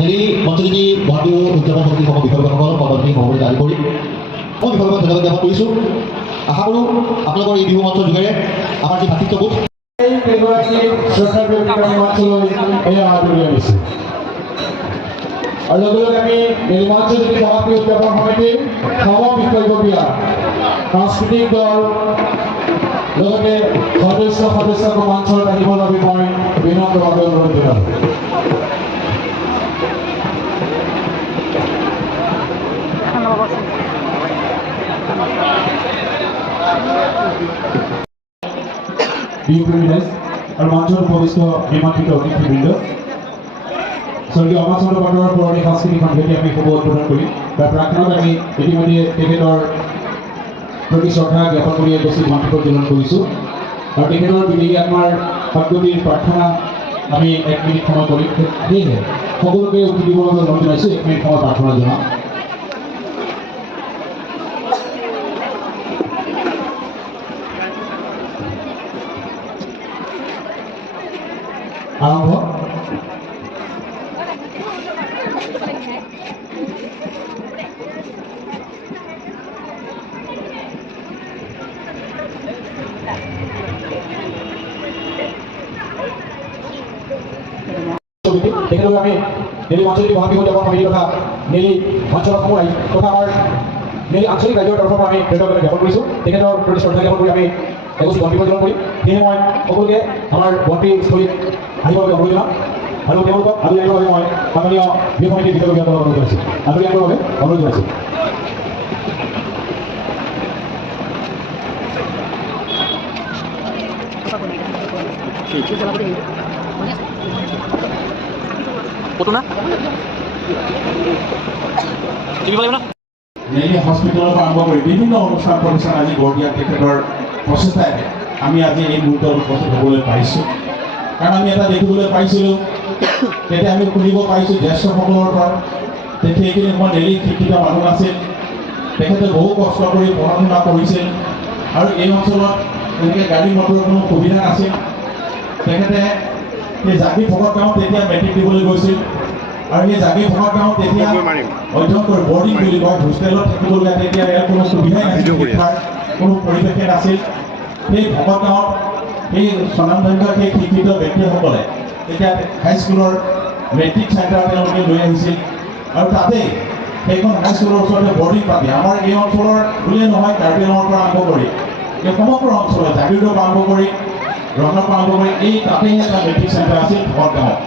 হেৰি মঞ্চনীতি বহাগ বিহু উদযাপন সমিতিসমূহ বিষয়ববীয়াসকলক পদবী সভাপতি জাৰি কৰি মই বিষয়ববীয়াক ধন্যবাদ জ্ঞাপন কৰিছোঁ। আশা কৰোঁ আপোনালোকৰ এই বিহু মঞ্চৰ যোগেৰে আমাৰ যি ভাতৃত্ববোধ এই কেইগৰাকী শ্ৰদ্ধা ব্যক্তিৰ মঞ্চলৈ এয়া আদৰি আনিছে। আৰু লগে লগে আমি এই মঞ্চনীতি বহাগ বিহু উদযাপন সমিতিৰ বিষয়ববীয়া সাংস্কৃতিক দল লগতে সদস্যক মঞ্চত আহিবৰ বাবে মই বিনম্ৰভাৱে অনুৰোধ জনালোঁ। আৰু মঞ্চত উপবিষ্ট নিমন্ত্ৰিত অতিথিবৃন্দ, স্বৰ্গীয় অমৰচন্দ্ৰ বৰুৱাৰ পুৰণি সাংস্কৃতিক সংঘাতি আমি শুভ উদ্বোধন কৰিম। তাৰ প্ৰাক্তনত আমি ইতিমধ্যে তেখেতৰ প্ৰতি শ্ৰদ্ধা জ্ঞাপন কৰি উপস্থিত মন্ত্ৰী প্ৰজ্বলন কৰিছোঁ। আৰু তেখেতৰ বিদেহী আত্মাৰ সদ্গতিৰ প্ৰাৰ্থনা আমি 1 মিনিট সময় কৰিম। সেয়েহে সকলোকে উঠি দিবলৈ অনুৰোধ জনাইছোঁ। 1 মিনিট সময় প্ৰাৰ্থনা জনাম। আৰম্ভ। তেখেতলোক আমি নেলি মঞ্চনীতি বহাগ বিহু উদযাপন সমিতি তথা নেলি মঞ্চসমূহ তথা আমাৰ নেলি আঞ্চলিক ৰাজ্যৰ তৰফৰ পৰা আমি কৃতজ্ঞতা জ্ঞাপন কৰিছোঁ। তেখেতৰ প্ৰতি শ্ৰদ্ধা জ্ঞাপন কৰি আমি এগছি বন্তি প্ৰজ্বলন কৰিম। সেয়েহে মই সকলোকে আমাৰ বন্তিস্থলীত আহিবলৈ অনুৰোধ জনাম আৰু তেওঁলোকক আদৰি আনিবৰ বাবে মই মাননীয় বিহু সমিতিৰ বিষয়ববীয়াসকলক অনুৰোধ জনাইছোঁ। আদৰি আনিবৰ বাবে অনুৰোধ জনাইছোঁ। নেলি হস্পিটেলৰ পৰা আৰম্ভ কৰি বিভিন্ন অনুষ্ঠান প্ৰতিষ্ঠান আজি গঢ় দিয়া তেখেতৰ প্ৰচেষ্টাৰে আমি আজি এই মুহূৰ্তত উপস্থিত হ'বলৈ পাৰিছোঁ। কাৰণ আমি এটা দেখিবলৈ পাইছিলোঁ, তেতিয়া আমি শুনিব পাৰিছোঁ জ্যেষ্ঠসকলৰ পৰা সেইখিনি সময়ত নেলি শিক্ষিত মানুহ আছিল। তেখেতে বহু কষ্ট কৰি পঢ়া শুনা কৰিছিল আৰু এই অঞ্চলত তেনেকৈ গাড়ী মটৰৰ কোনো সুবিধা নাছিল। তেখেতে সেই জাগি ভকত গাঁৱত তেতিয়া মেট্ৰিক দিবলৈ গৈছিল আৰু সেই জাগি ভকত গাঁৱত তেতিয়া অধ্যয়ন কৰি বৰ্ডিং বুলি কয়, হোষ্টেলত থাকিবলগীয়া তেতিয়া ইয়াৰ কোনো সুবিধাই নাছিল, শিক্ষাৰ কোনো পৰিৱেশে নাছিল। সেই ভকত গাঁৱত সেই স্বনামধন্য সেই শিক্ষিত ব্যক্তিসকলে তেতিয়া হাইস্কুলৰ মেট্ৰিক চেণ্টাৰ তেওঁলোকে লৈ আহিছিল আৰু তাতেই সেইখন হাইস্কুলৰ ওচৰতে বৰ্ডিং পাতি আমাৰ এই অঞ্চলৰ বুলিয়ে নহয়, কাৰ্বি আংলঙৰ পৰা আৰম্ভ কৰি এই সমগ্ৰ অঞ্চলত জাগিৰোডৰ পৰা আৰম্ভ কৰি ৰঙৰ পৰা আৰম্ভ কৰি এই তাতেই এটা মেট্ৰিক চেণ্টাৰ আছিল ভকত গাঁৱত।